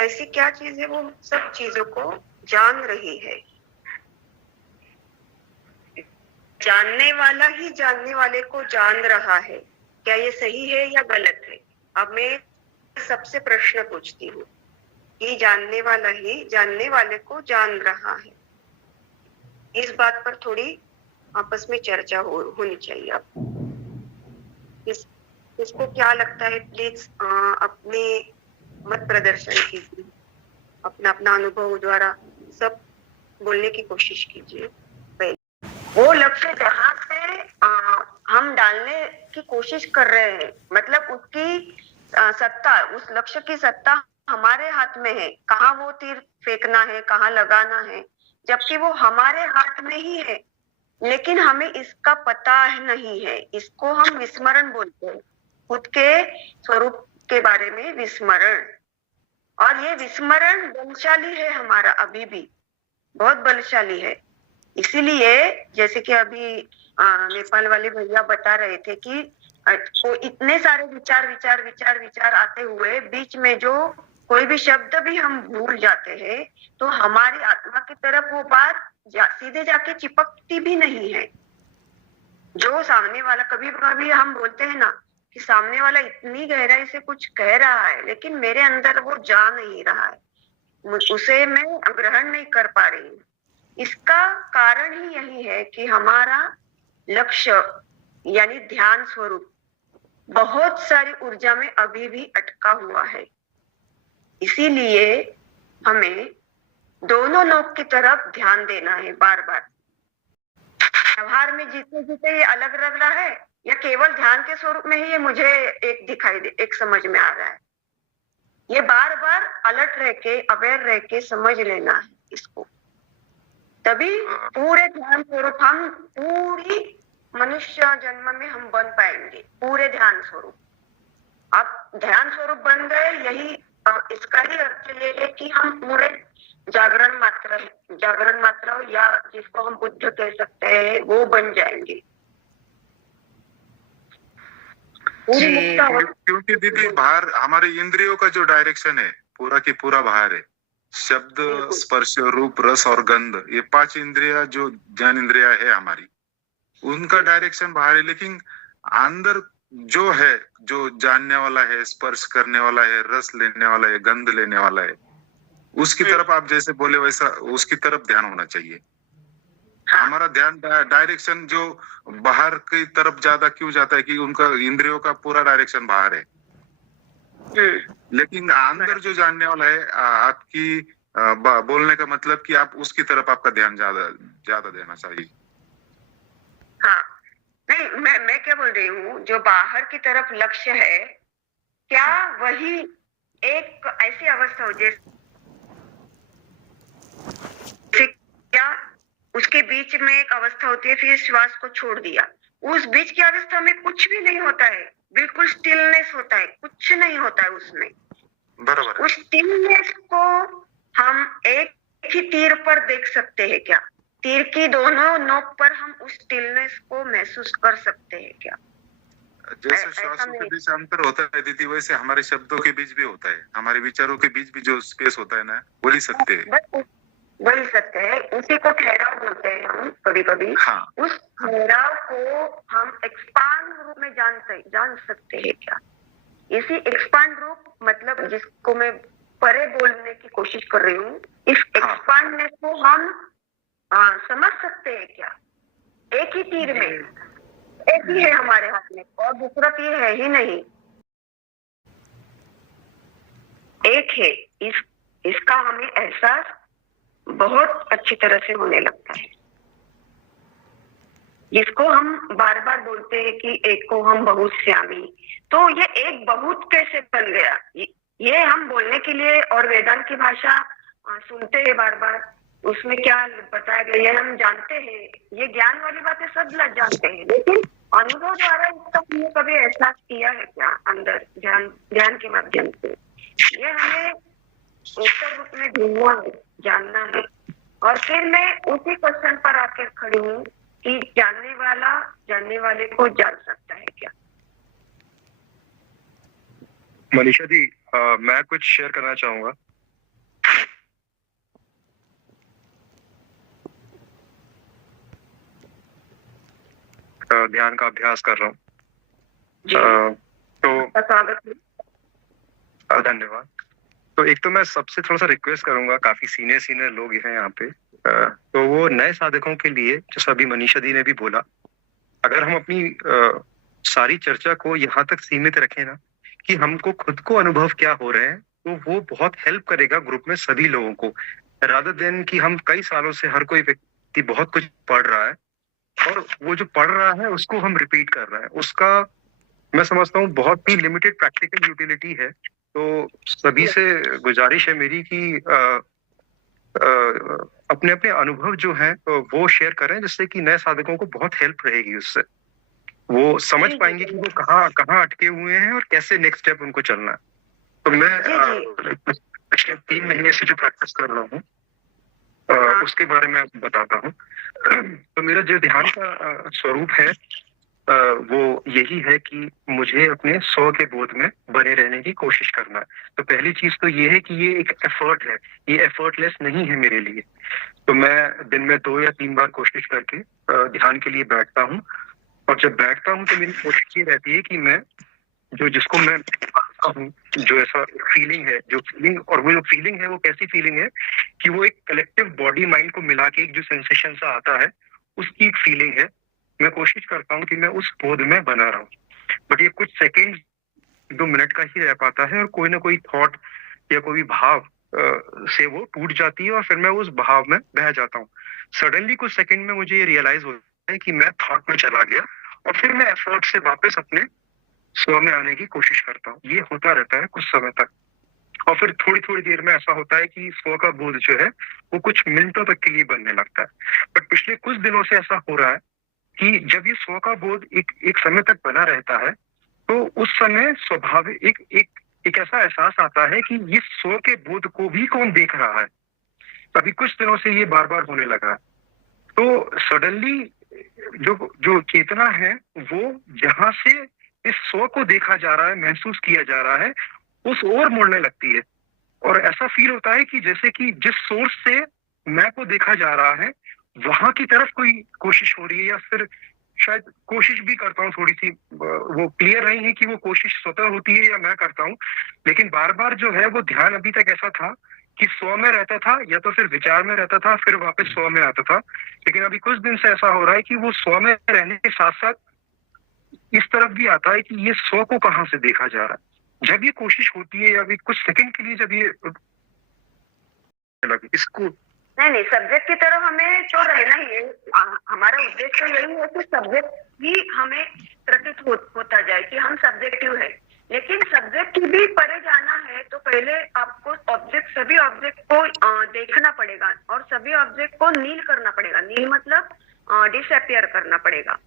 ऐसी क्या चीज है वो सब चीजों को जान रही है। जानने वाला ही जानने वाले को जान रहा है। क्या ये सही है या गलत है? अब मैं सबसे प्रश्न पूछती हूँ कि जानने वाला ही जानने वाले को जान रहा है, इस बात पर थोड़ी आपस में चर्चा होनी चाहिए। आपको इसको क्या लगता है? प्लीज अपने मत प्रदर्शन कीजिए, अपना अपना अनुभव द्वारा सब बोलने की कोशिश कीजिए। वो लक्ष्य जहाँ से हम डालने की कोशिश कर रहे हैं, मतलब उसकी सत्ता, उस लक्ष्य की सत्ता हमारे हाथ में है। कहाँ वो तीर फेंकना है, कहाँ लगाना है, जबकि वो हमारे हाथ में ही है, लेकिन हमें इसका पता नहीं है। इसको हम विस्मरण बोलते हैं, खुद के स्वरूप के बारे में विस्मरण। और ये विस्मरण बलशाली है, हमारा अभी भी बहुत बलशाली है। इसीलिए जैसे कि अभी नेपाल वाले भैया बता रहे थे कि को इतने सारे विचार विचार विचार विचार आते हुए बीच में जो कोई भी शब्द भी हम भूल जाते हैं, तो हमारी आत्मा की तरफ वो बात सीधे जाके चिपकती भी नहीं है। जो सामने वाला, कभी कभी हम बोलते हैं ना कि सामने वाला इतनी गहराई से कुछ कह रहा है, लेकिन मेरे अंदर वो जा नहीं रहा है, उसे मैं ग्रहण नहीं कर पा रही हूँ। इसका कारण ही यही है कि हमारा लक्ष्य यानी ध्यान स्वरूप बहुत सारी ऊर्जा में अभी भी अटका हुआ है। इसीलिए हमें दोनों नोक की तरफ ध्यान देना है बार बार। व्यवहार में जीते जीते ये अलग लग रहा है, या केवल ध्यान के स्वरूप में ही ये मुझे एक समझ में आ रहा है। ये बार बार अलर्ट रह के, अवेयर रह के समझ लेना है इसको, तभी पूरे ध्यान स्वरूप हम पूरी मनुष्य जन्म में हम बन पाएंगे, पूरे ध्यान स्वरूप। आप ध्यान स्वरूप बन गए, यही इसका ही अर्थ ये है कि हम पूरे जागरण मात्र या जिसको हम बुद्ध कह सकते हैं, वो बन जाएंगे। क्योंकि दीदी बाहर हमारे इंद्रियों का जो डायरेक्शन है पूरा की पूरा बाहर है। शब्द, स्पर्श, रूप, रस और गंध, ये 5 इंद्रिया जो ज्ञान इंद्रिया है हमारी, उनका डायरेक्शन बाहर है। लेकिन अंदर जो है, जो जानने वाला है, स्पर्श करने वाला है, रस लेने वाला है, गंध लेने वाला है, उसकी तरफ आप जैसे बोले वैसा उसकी तरफ ध्यान होना चाहिए। हमारा ध्यान डायरेक्शन जो बाहर की तरफ ज्यादा क्यों जाता है कि उनका इंद्रियों का पूरा डायरेक्शन बाहर है, लेकिन अंदर जो जानने वाला है, आपकी बोलने का मतलब कि आप उसकी तरफ आपका ध्यान ज्यादा देना चाहिए। हाँ, नहीं, मैं क्या बोल रही हूँ, जो बाहर की तरफ लक्ष्य है, क्या वही एक ऐसी अवस्था हो जैसे क्या उसके बीच में एक अवस्था होती है, फिर श्वास को छोड़ दिया, उस बीच की अवस्था में कुछ भी नहीं होता है, बिल्कुल स्टिलनेस होता है, कुछ नहीं होता है उसमें। बराबर। उस स्टिलनेस को हम एक ही तीर पर देख सकते हैं क्या? तीर की दोनों नोक पर हम उस स्टिलनेस को महसूस कर सकते हैं क्या? जैसे श्वासों के बीच अंतर होता है दीदी, वैसे हमारे शब्दों के बीच भी होता है, हमारे विचारों के बीच भी जो स्पेस होता है ना, वही सत्य है। वही सत्य है, उसी को ठहराव बोलते हैं हम कभी कभी। हाँ। उस ठहराव को हम एक्सपांड रूप में जान सकते हैं क्या? इसी एक्सपांड रूप, मतलब जिसको मैं परे बोलने की कोशिश कर रही हूँ, इस एक्सपांडनेस को हम समझ सकते हैं क्या? एक ही तीर में, एक ही है हमारे हाथ में और दूसरा तीर है ही नहीं, एक है। इसका हमें एहसास बहुत अच्छी तरह से होने लगता है, जिसको हम बार बार बोलते हैं कि एक को हम बहुत श्यामी। तो ये एक बहुत कैसे बन गया, ये हम बोलने के लिए और वेदांत की भाषा सुनते हैं बार बार, उसमें क्या बताया गया है हम जानते हैं, ये ज्ञान वाली बातें सब लोग जानते हैं, लेकिन अनुभव द्वारा इसका हमने कभी एहसास किया है क्या अंदर ध्यान के माध्यम से? ये हमें उत्तर रूप में ढूंढना है, जानना है। और फिर मैं उसी क्वेश्चन पर आकर खड़ी हूँ कि जानने वाला जानने वाले को जान सकता है क्या? मनीषा जी, मैं कुछ शेयर करना चाहूंगा। ध्यान का अभ्यास कर रहा हूँ। जी, तो आपका स्वागत है। धन्यवाद। तो एक तो मैं सबसे थोड़ा सा रिक्वेस्ट करूंगा, काफी सीनियर लोग हैं यहाँ पे, तो वो नए साधकों के लिए, जैसा अभी मनीषा दी ने भी बोला, अगर हम अपनी सारी चर्चा को यहाँ तक सीमित रखें ना, कि हमको खुद को अनुभव क्या हो रहे हैं, तो वो बहुत हेल्प करेगा ग्रुप में सभी लोगों को, रादर देन कि हम कई सालों से हर कोई व्यक्ति बहुत कुछ पढ़ रहा है और वो जो पढ़ रहा है उसको हम रिपीट कर रहे हैं, उसका मैं समझता हूँ बहुत ही लिमिटेड प्रैक्टिकल यूटिलिटी है। तो सभी से गुजारिश है मेरी कि अपने अपने अनुभव जो हैं वो शेयर करें, जिससे कि नए साधकों को बहुत हेल्प रहेगी, उससे वो समझ पाएंगे कि वो कहाँ कहाँ अटके हुए हैं और कैसे नेक्स्ट स्टेप उनको चलना है। तो मैं पिछले 3 महीने से जो प्रैक्टिस कर रहा हूँ उसके बारे में बताता हूँ। तो मेरा जो ध्यान का स्वरूप है वो यही है कि मुझे अपने 100 के बोध में बने रहने की कोशिश करना है। तो पहली चीज तो ये है कि ये एक एफर्ट है, ये एफर्टलेस नहीं है मेरे लिए। तो मैं दिन में 2 या 3 बार कोशिश करके ध्यान के लिए बैठता हूँ, और जब बैठता हूँ तो मेरी कोशिश ये रहती है कि मैं जिसको मैं मानता हूँ, जो ऐसा फीलिंग है, जो फीलिंग, और वो जो फीलिंग है वो कैसी फीलिंग है कि वो एक कलेक्टिव बॉडी माइंड को मिला के एक जो सेंसेशन सा आता है, उसकी एक फीलिंग है। मैं कोशिश करता हूँ कि मैं उस बोध में बना रहूं, बट ये कुछ सेकंड 2 मिनट का ही रह पाता है, और कोई ना कोई थॉट या कोई भाव से वो टूट जाती है और फिर मैं उस भाव में बह जाता हूँ। सडनली कुछ सेकंड में मुझे ये रियलाइज होता है कि मैं थॉट में चला गया, और फिर मैं एफर्ट से वापस अपने स्व में आने की कोशिश करता हूँ। ये होता रहता है कुछ समय तक, और फिर थोड़ी थोड़ी देर में ऐसा होता है कि स्व का बोध जो है वो कुछ मिनटों तक के लिए बनने लगता है। बट पिछले कुछ दिनों से ऐसा हो रहा है कि जब ये स्व का बोध एक समय तक बना रहता है, तो उस समय स्वाभाविक एक ऐसा एहसास आता है कि ये स्व के बोध को भी कौन देख रहा है। अभी कुछ दिनों से ये बार बार होने लगा है। तो सडनली जो जो चेतना है वो जहां से इस स्व को देखा जा रहा है, महसूस किया जा रहा है, उस ओर मुड़ने लगती है, और ऐसा फील होता है कि जैसे कि जिस सोर्स से मैं को देखा जा रहा है वहां की तरफ कोई कोशिश हो रही है, या फिर शायद कोशिश भी करता हूँ थोड़ी सी, वो क्लियर नहीं है कि वो कोशिश स्वतः होती है या मैं करता हूँ, लेकिन बार बार जो है वो ध्यान अभी तक ऐसा था कि स्व में रहता था या तो फिर विचार में रहता था, फिर वापस स्व में आता था। लेकिन अभी कुछ दिन से ऐसा हो रहा है कि वो स्व में रहने के साथ साथ इस तरफ भी आता है कि ये स्व को कहाँ से देखा जा रहा है। जब ये कोशिश होती है, या अभी कुछ सेकंड के लिए जब ये इसको नहीं, सब्जेक्ट की तरफ हमें तो रहना ही है। हमारा उद्देश्य यही है कि सब्जेक्ट ही हमें प्रतीत होता जाए कि हम सब्जेक्टिव है, लेकिन सब्जेक्ट भी परे जाना है तो पहले आपको सभी ऑब्जेक्ट को देखना पड़ेगा, और सभी ऑब्जेक्ट को नील करना पड़ेगा। नील मतलब डिसअपियर करना पड़ेगा।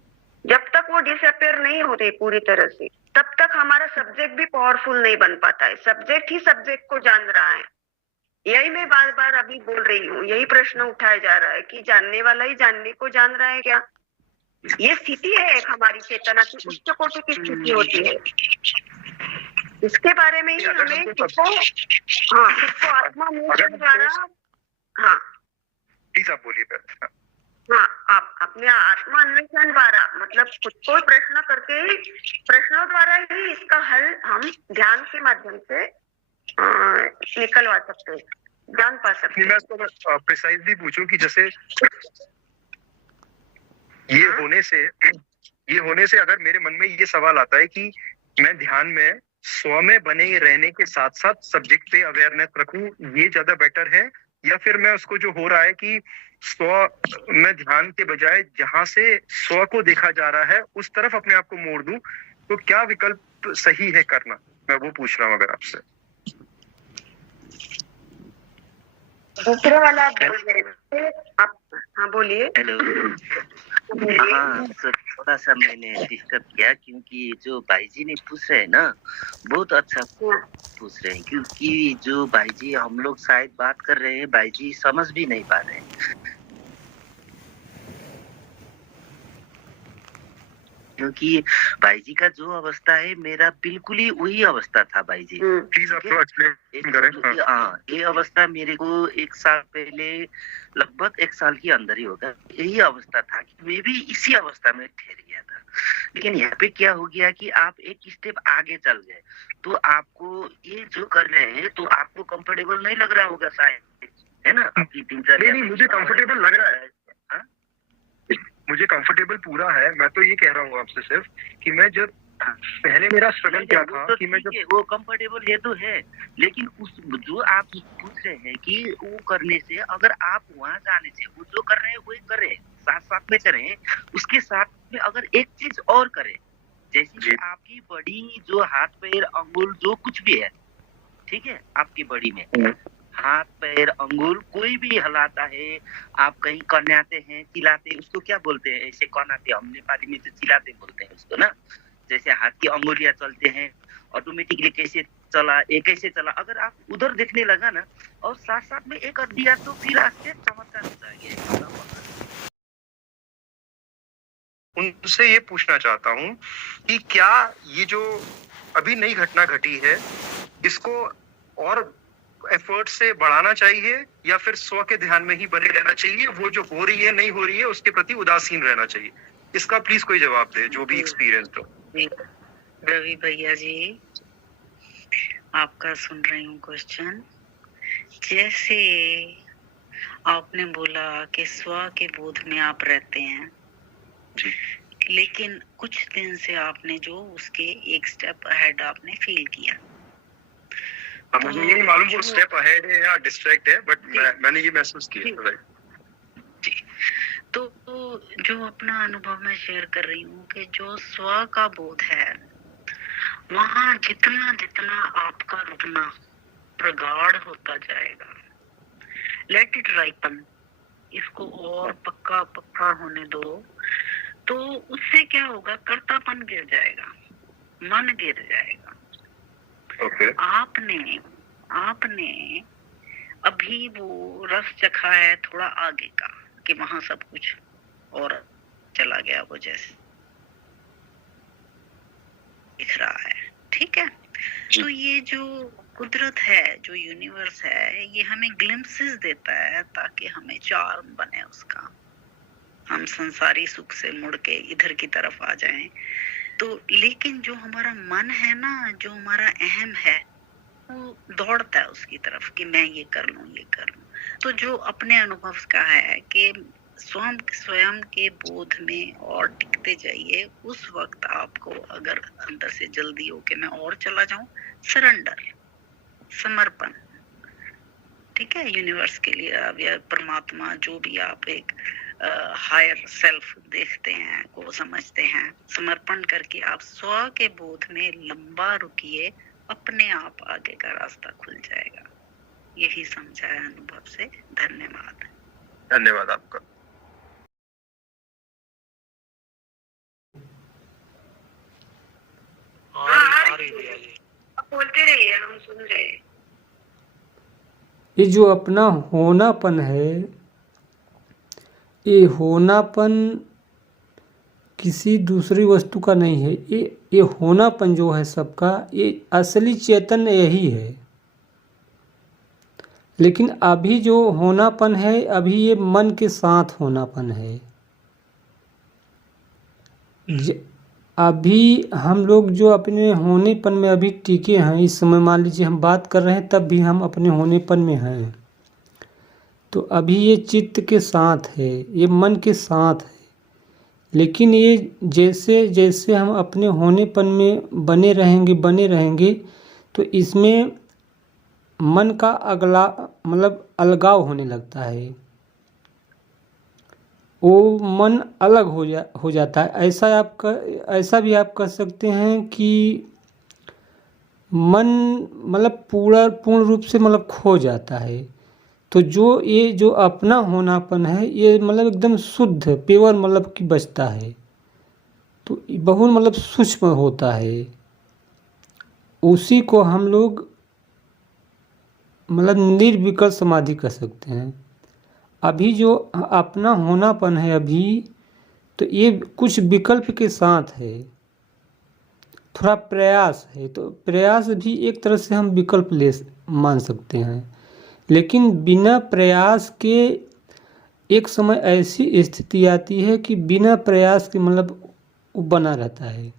जब तक वो डिसअपियर नहीं होते पूरी तरह से, तब तक हमारा सब्जेक्ट भी पावरफुल नहीं बन पाता है। सब्जेक्ट ही सब्जेक्ट को जान रहा है, यही मैं बार बार अभी बोल रही हूँ। यही प्रश्न उठाया जा रहा है कि जानने वाला ही जानने को जान रहा है क्या? ये स्थिति है एक हमारी चेतना की उच्च कोटि की स्थिति होती है। इसके बारे में ही हमें खुद को आत्मान्वेषण द्वारा, हाँ प्लीज आप बोलिए। हाँ, आप अपने आत्मान्वेषण द्वारा, मतलब खुद को प्रश्न करके ही, प्रश्नों द्वारा ही इसका हल हम ध्यान के माध्यम से निकलवा सकते हैं, जान पा सकते हैं। मैं इसको प्रिसाइजली पूछूं कि जैसे ये होने से अगर मेरे मन में ये सवाल आता है कि मैं ध्यान में स्व में बने रहने के साथ साथ सब्जेक्ट पे अवेयरनेस रखूं, ये ज्यादा बेटर है, या फिर मैं उसको जो हो रहा है कि स्व में ध्यान के बजाय जहां से स्व को देखा जा रहा है उस तरफ अपने आप को मोड़ दूं, तो क्या विकल्प सही है करना? मैं वो पूछ रहा हूँ अगर आपसे। दूसरे वाला आप हाँ बोलिए। हेलो। हाँ सर, थोड़ा सा मैंने डिस्टर्ब किया क्योंकि जो भाई जी ने पूछ रहे हैं ना, बहुत अच्छा पूछ रहे हैं, क्योंकि जो भाई जी हम लोग शायद बात कर रहे हैं, भाई जी समझ भी नहीं पा रहे हैं। क्योंकि भाई जी का जो अवस्था है मेरा बिल्कुल ही वही अवस्था था भाई जी। प्लीज आप थोड़ा एक्सप्लेन करें। हाँ, ये अवस्था मेरे को 1 साल पहले, लगभग 1 साल के अंदर ही होगा, यही अवस्था था कि मैं भी इसी अवस्था में ठहर गया था। लेकिन यहाँ पे क्या हो गया कि आप एक स्टेप आगे चल गए, तो आपको ये जो कर रहे हैं तो आपको कंफर्टेबल नहीं लग रहा होगा शायद, है ना? आपकी दिनचर्या नहीं, मुझे कंफर्टेबल लग रहा है। हाँ? मुझे कंफर्टेबल पूरा है। मैं तो ये कह रहा हूँ आपसे सिर्फ कि मैं जब पहले मेरा स्ट्रगल क्या था तो कि मैं ठीक है, जब वो कंफर्टेबल है तो है, लेकिन उस जो आप पूछ रहे हैं कि वो करने से, अगर आप वहां जाने से वो जो कर रहे हैं वही करें, साथ साथ में करें, उसके साथ में अगर एक चीज और करें, जैसे कि आपकी बड़ी जो हाथ पैर अंगुल जो कुछ भी है, ठीक है, आपकी बॉडी में हाथ पैर अंगुल कोई भी हिलाता है, आप कहीं कनाते हैं, चिल्लाते, उसको क्या बोलते हैं? ऐसे कनाते, हम नेपाली में तो चिल्लाते बोलते हैं उसको ना। जैसे हाथ की अंगुलियां चलते हैं ऑटोमेटिकली, कैसे चला, एक कैसे चला, अगर आप उधर देखने लगा ना और साथ साथ में एक कर दिया तो फिर आस्ते चमत्कार हो जाएगा। उनसे ये पूछना चाहता हूँ कि क्या ये जो अभी नई घटना घटी है, इसको और एफर्ट से बढ़ाना चाहिए या फिर स्व के ध्यान में ही बने रहना चाहिए? वो जो हो रही है, नहीं हो रही है, उसके प्रति उदासीन रहना चाहिए? इसका प्लीज कोई जवाब दे, जो भी एक्सपीरियंस हो। रवि भैया जी, आपका सुन रही हूँ क्वेश्चन। जैसे आपने बोला कि स्व के बोध में आप रहते हैं, लेकिन कुछ दिन से आपने जो उसके एक स्टेप अहेड आपने फील किया। मुझे ये नहीं मालूम वो स्टेप अहेड है या डिस्ट्रैक्ट है, बट मैंने ये महसूस किया। तो जो अपना अनुभव मैं शेयर कर रही हूँ कि जो स्व का बोध है, वहाँ जितना जितना आपका रुकना प्रगाढ़ होता जाएगा, लेट इट राइपन, इसको और पक्का पक्का होने दो, तो उससे क्या होगा? कर्तापन गिर जाएगा, मन गिर जाएगा। आपने अभी वो रस चखा है थोड़ा आगे का, कि वहां सब कुछ और चला गया, वो जैसे दिख रहा है, ठीक है? तो ये जो कुदरत है, जो यूनिवर्स है, ये हमें ग्लिम्पसेस देता है ताकि हमें चार्म बने उसका, हम संसारी सुख से मुड़ के इधर की तरफ आ जाएं। तो लेकिन जो हमारा मन है ना, जो हमारा अहम है, वो दौड़ता है उसकी तरफ कि मैं ये कर लूं, ये कर लूं। तो जो अपने अनुभव का है कि स्वयं के बोध में और टिकते जाइए। उस वक्त आपको अगर अंदर से जल्दी हो कि मैं और चला जाऊं, सरेंडर, समर्पण, ठीक है, यूनिवर्स के लिए आप या परमात्मा, जो भी आप एक हायर सेल्फ देखते हैं, को समझते हैं, समर्पण करके आप स्व के बोध में लंबा रुकिए, अपने आप आगे का रास्ता खुल जाएगा। यही समझा है अनुभव से। धन्यवाद। धन्यवाद आपका। आप बोलते रहिए, हम सुन रहे हैं। ये जो अपना होनापन है, ये होनापन किसी दूसरी वस्तु का नहीं है। ये होनापन जो है सबका, ये असली चेतन यही है। लेकिन अभी जो होनापन है, अभी ये मन के साथ होनापन है। अभी हम लोग जो अपने होनेपन में अभी टिके हैं, इस समय मान लीजिए हम बात कर रहे हैं, तब भी हम अपने होनेपन में हैं। तो अभी ये चित्त के साथ है, ये मन के साथ है। लेकिन ये जैसे जैसे हम अपने होनेपन में बने रहेंगे तो इसमें मन का अगला मतलब अलगाव होने लगता है। वो मन अलग हो जाता है। ऐसा भी आप कह सकते हैं कि मन मतलब पूर्ण रूप से मतलब खो जाता है। तो ये जो अपना होनापन है, ये मतलब एकदम शुद्ध प्योर मतलब कि बचता है। तो बहुत मतलब सूक्ष्म होता है। उसी को हम लोग मतलब निर्विकल्प समाधि कह सकते हैं। अभी जो अपना होनापन है, अभी तो ये कुछ विकल्प के साथ है, थोड़ा प्रयास है। तो प्रयास भी एक तरह से हम विकल्प मान सकते हैं, लेकिन बिना प्रयास के एक समय ऐसी स्थिति आती है कि बिना प्रयास के मतलब वो बना रहता है।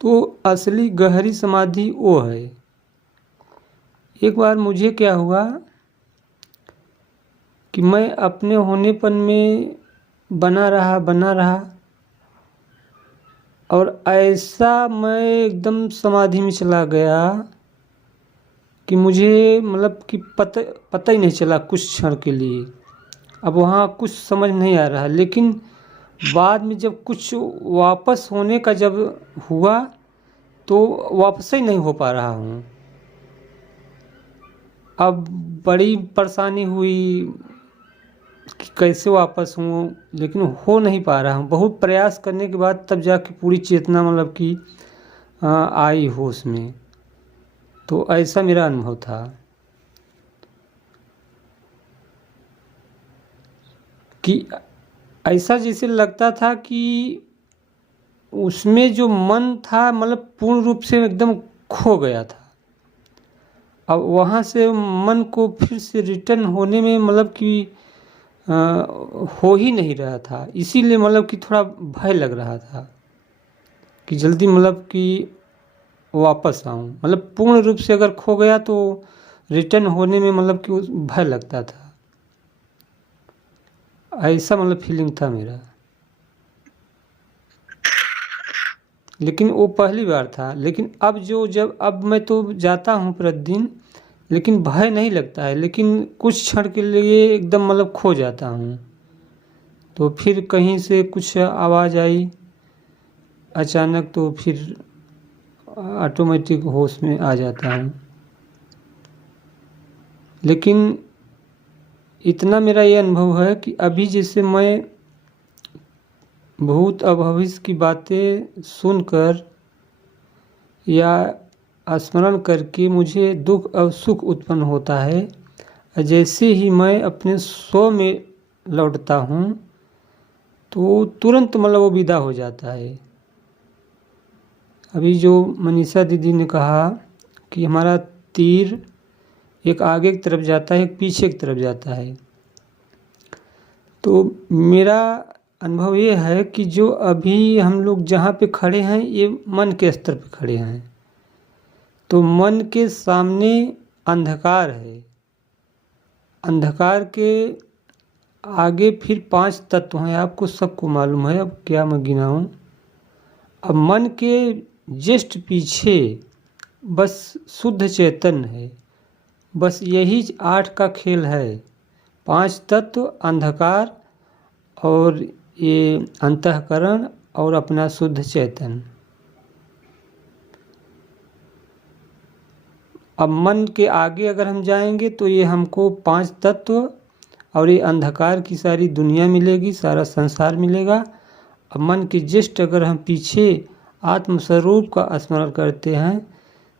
तो असली गहरी समाधि वो है। एक बार मुझे क्या हुआ कि मैं अपने होनेपन में बना रहा और ऐसा मैं एकदम समाधि में चला गया कि मुझे मतलब कि पता ही नहीं चला कुछ क्षण के लिए। अब वहाँ कुछ समझ नहीं आ रहा, लेकिन बाद में जब कुछ वापस होने का जब हुआ तो वापस ही नहीं हो पा रहा हूँ। अब बड़ी परेशानी हुई कि कैसे वापस हूँ, लेकिन हो नहीं पा रहा हूँ। बहुत प्रयास करने के बाद तब जाके पूरी चेतना मतलब कि आई होश में। तो ऐसा मेरा अनुभव था। कि ऐसा जैसे लगता था कि उसमें जो मन था मतलब पूर्ण रूप से एकदम खो गया था। अब वहाँ से मन को फिर से रिटर्न होने में मतलब कि हो ही नहीं रहा था। इसीलिए मतलब कि थोड़ा भय लग रहा था कि जल्दी मतलब कि वापस आऊँ। मतलब पूर्ण रूप से अगर खो गया तो रिटर्न होने में मतलब कि भय लगता था। ऐसा मतलब फीलिंग था मेरा। लेकिन वो पहली बार था। लेकिन अब अब मैं तो जाता हूँ प्रतिदिन, लेकिन भय नहीं लगता है। लेकिन कुछ क्षण के लिए एकदम मतलब खो जाता हूँ। तो फिर कहीं से कुछ आवाज़ आई अचानक, तो फिर ऑटोमेटिक होश में आ जाता हूँ। लेकिन इतना मेरा ये अनुभव है कि अभी जैसे मैं भूत और भविष्य की बातें सुनकर या स्मरण करके मुझे दुख और सुख उत्पन्न होता है। जैसे ही मैं अपने स्व में लौटता हूँ तो तुरंत मतलब वो विदा हो जाता है। अभी जो मनीषा दीदी ने कहा कि हमारा तीर एक आगे की तरफ जाता है, एक पीछे की तरफ जाता है। तो मेरा अनुभव ये है कि जो अभी हम लोग जहाँ पे खड़े हैं ये मन के स्तर पे खड़े हैं। तो मन के सामने अंधकार है। अंधकार के आगे फिर 5 तत्व हैं, आपको सबको मालूम है। अब क्या मैं गिनाऊं। अब मन के जस्ट पीछे बस शुद्ध चेतन है। बस यही 8 का खेल है। 5 तत्व, अंधकार और ये अंतःकरण और अपना शुद्ध चेतन। अब मन के आगे अगर हम जाएंगे तो ये हमको 5 तत्व और ये अंधकार की सारी दुनिया मिलेगी, सारा संसार मिलेगा। अब मन के जस्ट अगर हम पीछे आत्मस्वरूप का स्मरण करते हैं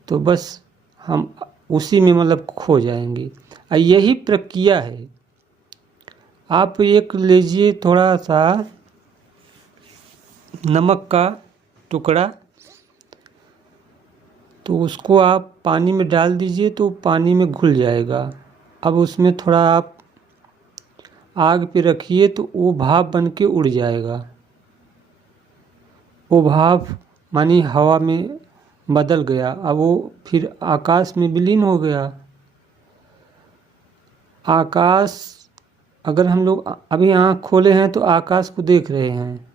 तो बस हम उसी में मतलब खो जाएंगे। यही प्रक्रिया है। आप एक लीजिए थोड़ा सा नमक का टुकड़ा, तो उसको आप पानी में डाल दीजिए तो पानी में घुल जाएगा। अब उसमें थोड़ा आप आग पे रखिए तो वो भाप बन के उड़ जाएगा। वो भाप मानी हवा में बदल गया। अब वो फिर आकाश में विलीन हो गया। आकाश, अगर हम लोग अभी आँख खोले हैं तो आकाश को देख रहे हैं,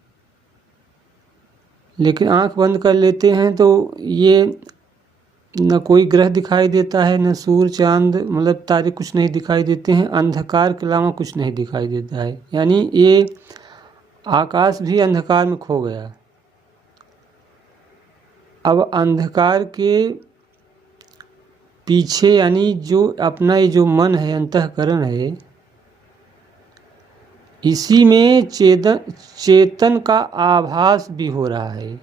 लेकिन आँख बंद कर लेते हैं तो ये न कोई ग्रह दिखाई देता है, न सूर्य चांद मतलब तारे कुछ नहीं दिखाई देते हैं। अंधकार के अलावा कुछ नहीं दिखाई देता है। यानी ये आकाश भी अंधकार में खो गया। अब अंधकार के पीछे यानी जो अपना ये जो मन है, अंतःकरण है, इसी में चेतन का आभास भी हो रहा है।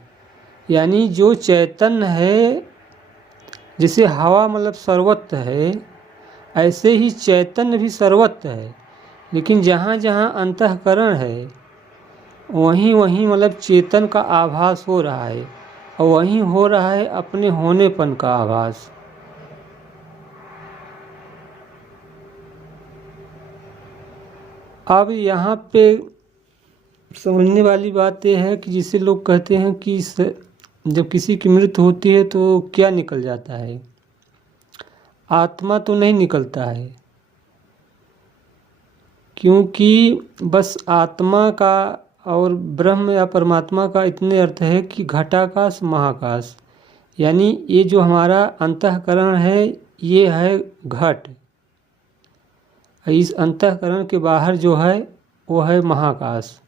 यानी जो चैतन है, जैसे हवा मतलब सर्वत्र है, ऐसे ही चैतन्य भी सर्वत्र है। लेकिन जहाँ जहाँ अंतःकरण है वहीं वहीं मतलब चेतन का आभास हो रहा है, और वहीं हो रहा है अपने होनेपन का आभास। अब यहाँ पे समझने वाली बात यह है कि जिसे लोग कहते हैं कि जब किसी की मृत्यु होती है तो क्या निकल जाता है, आत्मा तो नहीं निकलता है, क्योंकि बस आत्मा का और ब्रह्म या परमात्मा का इतने अर्थ है कि घटाकाश महाकाश, यानी ये जो हमारा अंतःकरण है ये है घट, इस अंतःकरण के बाहर जो है वो है महाकाश।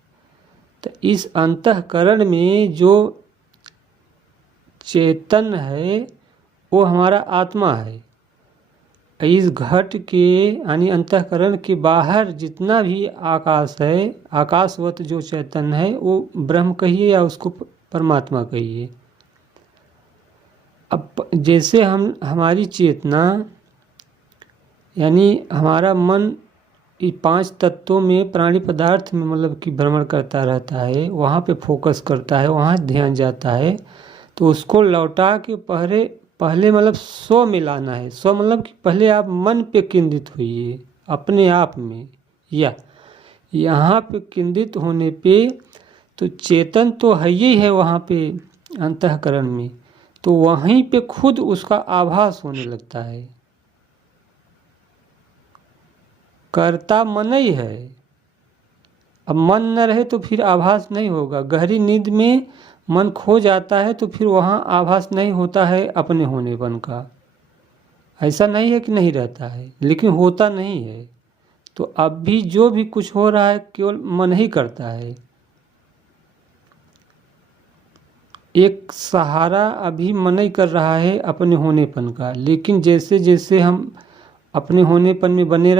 तो इस अंतःकरण में जो चेतन है वो हमारा आत्मा है। इस घट के यानी अंतःकरण के बाहर जितना भी आकाश है, आकाशवत जो चैतन्य है, वो ब्रह्म कहिए या उसको परमात्मा कहिए। अब जैसे हमारी चेतना यानी हमारा मन ये 5 तत्वों में प्राणी पदार्थ में मतलब कि भ्रमण करता रहता है, वहाँ पे फोकस करता है, वहाँ ध्यान जाता है, तो उसको लौटा के पहले मतलब स्व में लाना है। स्व मतलब कि पहले आप मन पे केंद्रित होइए अपने आप में, या यहाँ पे केंद्रित होने पे तो चेतन तो है ही है वहाँ पे अंतःकरण में, तो वहीं पे खुद उसका आभास होने लगता है। कर्ता मन ही है। अब मन न रहे तो फिर आभास नहीं होगा। गहरी नींद में मन खो जाता है तो फिर वहाँ आभास नहीं होता है अपने होनेपन का। ऐसा नहीं है कि नहीं रहता है, लेकिन होता नहीं है। तो अब भी जो भी कुछ हो रहा है केवल मन ही करता है। एक सहारा अभी मन ही कर रहा है अपने होनेपन का, लेकिन जैसे जैसे हम अपने होनेपन में बने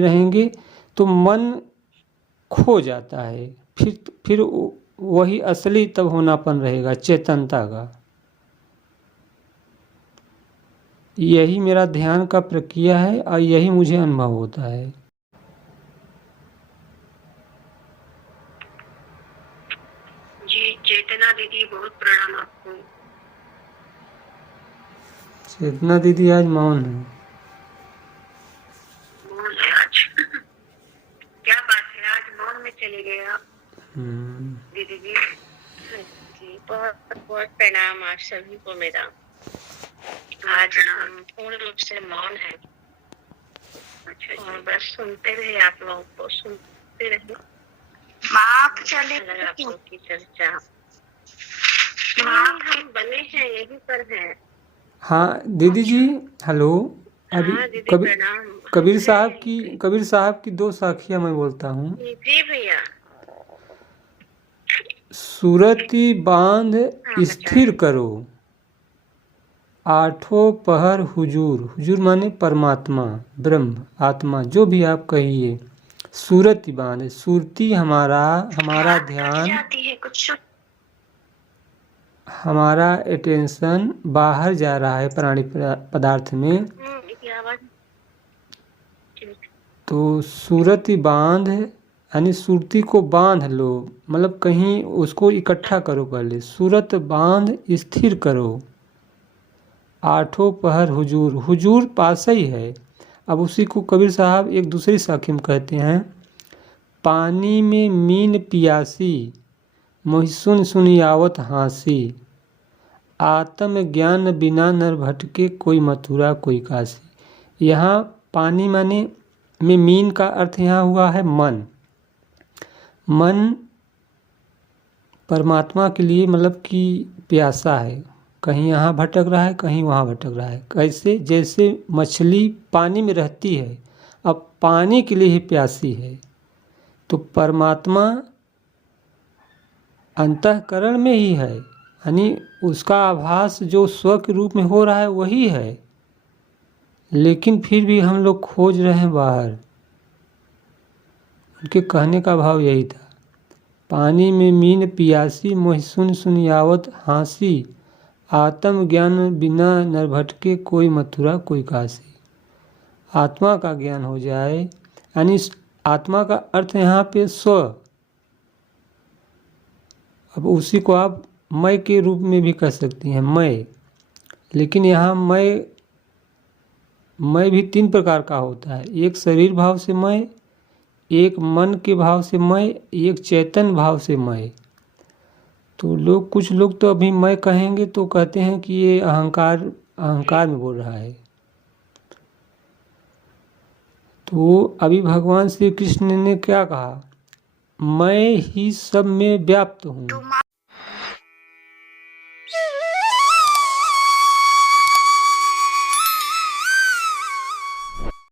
रहेंगे तो मन खो जाता है। फिर वही असली तब होनापन रहेगा चेतनता का। यही मेरा ध्यान का प्रक्रिया है और यही मुझे अनुभव होता है। जी चेतना दीदी, बहुत प्रणाम आपको। चेतना दीदी आज मौन है। मौन है आज क्या बात है, आज मौन में चले गए आप दीदी जी। जी बहुत बहुत प्रणाम आप सभी को मेरा। आज हम पूर्ण रूप से मौन है। अच्छा, और बस सुनते रहे, आप लोगों को सुनते रहे। माफ चले आप लोग की चर्चा। हम बने हैं यही पर हैं। हाँ दीदी जी, हेलो। अभी हाँ दीदी प्रणाम। कबीर साहब की 2 साखियाँ मैं बोलता हूँ। जी भैया। सूरती बांध स्थिर करो, 8 पहर हुजूर माने परमात्मा, ब्रह्म, आत्मा, जो भी आप कहिए। सूरती बांध, सूरती हमारा ध्यान, हमारा अटेंशन बाहर जा रहा है प्राणी पदार्थ में, तो सूरती बांध यानी सुरती को बांध लो, मतलब कहीं उसको इकट्ठा करो। पहले सूरत बांध स्थिर करो, 8 पहर हुजूर पास ही है। अब उसी को कबीर साहब एक दूसरी साखी में कहते हैं, पानी में मीन पियासी, मोहि सुन सुनियावत हाँसी, आत्म ज्ञान बिना नर भटके, कोई मथुरा कोई काशी। यहाँ पानी माने में मीन का अर्थ यहाँ हुआ है मन। मन परमात्मा के लिए मतलब कि प्यासा है, कहीं यहाँ भटक रहा है कहीं वहाँ भटक रहा है। कैसे? जैसे मछली पानी में रहती है, अब पानी के लिए ही प्यासी है, तो परमात्मा अंतःकरण में ही है, यानी उसका आभास जो स्व के रूप में हो रहा है वही है, लेकिन फिर भी हम लोग खोज रहे हैं बाहर। उनके कहने का भाव यही था, पानी में मीन पियासी, मोहि सुन सुनियावत हाँसी, आत्म ज्ञान बिना नर भटके, कोई मथुरा कोई काशी। आत्मा का ज्ञान हो जाए, यानी आत्मा का अर्थ यहाँ पे स्व, अब उसी को आप मैं के रूप में भी कह सकती हैं, मैं। लेकिन यहाँ मैं भी 3 प्रकार का होता है। एक शरीर भाव से मैं, एक मन के भाव से मैं, एक चेतन भाव से मैं। तो कुछ लोग तो अभी मैं कहेंगे तो कहते हैं कि ये अहंकार में बोल रहा है। तो अभी भगवान श्री कृष्ण ने क्या कहा, मैं ही सब में व्याप्त हूँ।